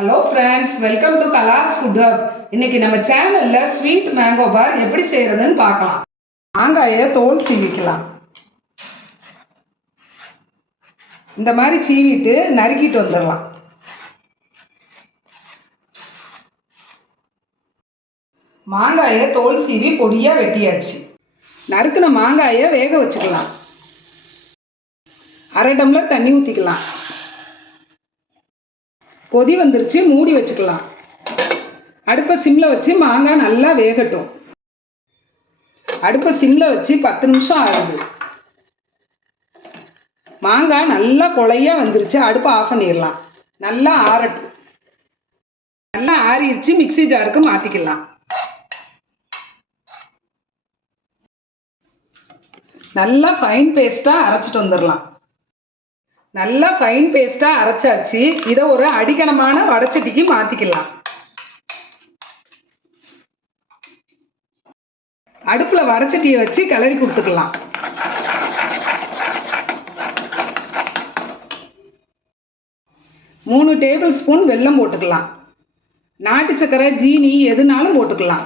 Hello friends welcome to Kala's food hub இன்னைக்கு நம்ம சேனலில் ஸ்வீட் மேங்கோ பார் எப்படி செய்யறதுன்னு பார்க்கலாம். மாங்காயை தோல் சீவிக்கலாம். இந்த மாதிரி சீவிட்டு நறுக்கிட்டு வந்துடலாம். மாங்காயை தோல் சீவி பொடியாக வெட்டியாச்சு. நறுக்கின மாங்காயை வேக வச்சுக்கலாம். அரை டம்ளர் தண்ணி ஊற்றிக்கலாம் கொதி வந்துருச்சு மூடி வச்சுக்கலாம். அடுப்பை சிம்மில் வச்சு மாங்காய் நல்லா வேகட்டும். அடுப்பை சிம்மில் வச்சு பத்து நிமிஷம் ஆகுது. மாங்காய் நல்லா கொலையாக வந்துருச்சு அடுப்பை ஆஃப் பண்ணிடலாம். நல்லா ஆறட்டும். நல்லா ஆறிடுச்சு மிக்ஸி ஜாருக்கு மாற்றிக்கலாம் நல்லா ஃபைன் பேஸ்ட்டாக அரைச்சிட்டு வந்துடலாம். நல்லா ஃபைன் பேஸ்ட்டாக அரைச்சாச்சு. இதை ஒரு அடிக்கணமான வடச்சட்டிக்கு மாற்றிக்கலாம் அடுப்பில் வடச்சட்டியை வச்சு கிளறி கொடுத்துக்கலாம். மூணு டேபிள் ஸ்பூன் வெல்லம் போட்டுக்கலாம். நாட்டு சக்கரை ஜீனி எதுனாலும் போட்டுக்கலாம்.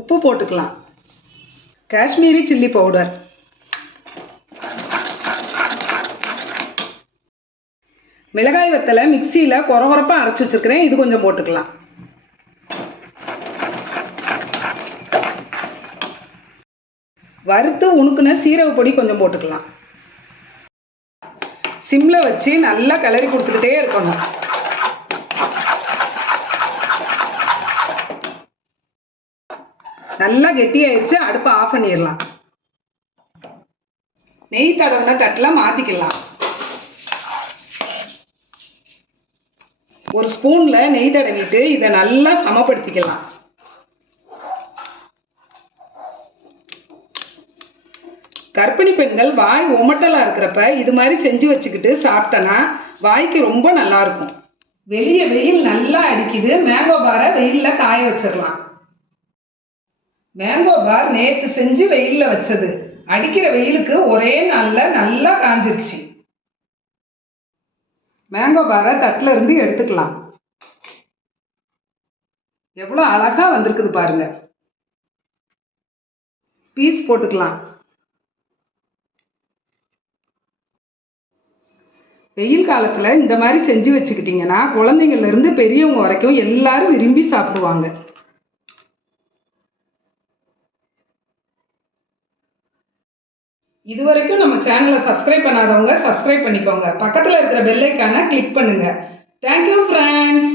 உப்பு போட்டுக்கலாம். Kashmiri chilli powder. மிளகாய் வத்தலை மிக்சியில் குறகுறப்பாக அரைச்சி வச்சுருக்கிறேன். இது கொஞ்சம் போட்டுக்கலாம். வறுத்து உணுக்குன சீரக பொடி கொஞ்சம் போட்டுக்கலாம். சிம்மில் வச்சு நல்லா கிளறி கொடுத்துக்கிட்டே இருக்கணும். நல்லா கெட்டியாயிருச்சு அடுப்பை ஆஃப் பண்ணிடலாம். நெய் தடவுன தட்டில் மாற்றிக்கலாம் ஒரு ஸ்பூனில் நெய் தடவிட்டு இதை நல்லா சமப்படுத்திக்கலாம். கர்ப்பிணி பெண்கள் வாய் உமட்டலாக இருக்கிறப்ப இது மாதிரி செஞ்சு வச்சுக்கிட்டு சாப்பிட்டனா வாய்க்கு ரொம்ப நல்லாயிருக்கும் வெளியே வெயில் நல்லா அடிக்குது மேங்கோ பாரை வெயிலில் காய வச்சிடலாம். மேங்கோ பார் நேற்று செஞ்சு வெயிலில் வச்சது. அடிக்கிற வெயிலுக்கு ஒரே நாளில் நல்லா காஞ்சிருச்சு. மேங்கோ பாரை தட்டில் இருந்து எடுத்துக்கலாம். எவ்வளோ அழகா வந்திருக்குது பாருங்க. பீஸ் போட்டுக்கலாம். வெயில் காலத்தில் இந்த மாதிரி செஞ்சு வச்சுக்கிட்டிங்கன்னா குழந்தைங்கள்ல இருந்து பெரியவங்க வரைக்கும் எல்லாரும் விரும்பி சாப்பிடுவாங்க. இது வரைக்கும் நம்ம சேனலை சப்ஸ்கிரைப் பண்ணாதவங்க சப்ஸ்கிரைப் பண்ணிக்கோங்க. பக்கத்தில் இருக்கிற பெல்லைக்கான கிளிக் பண்ணுங்கள் தேங்க்யூ ஃப்ரெண்ட்ஸ்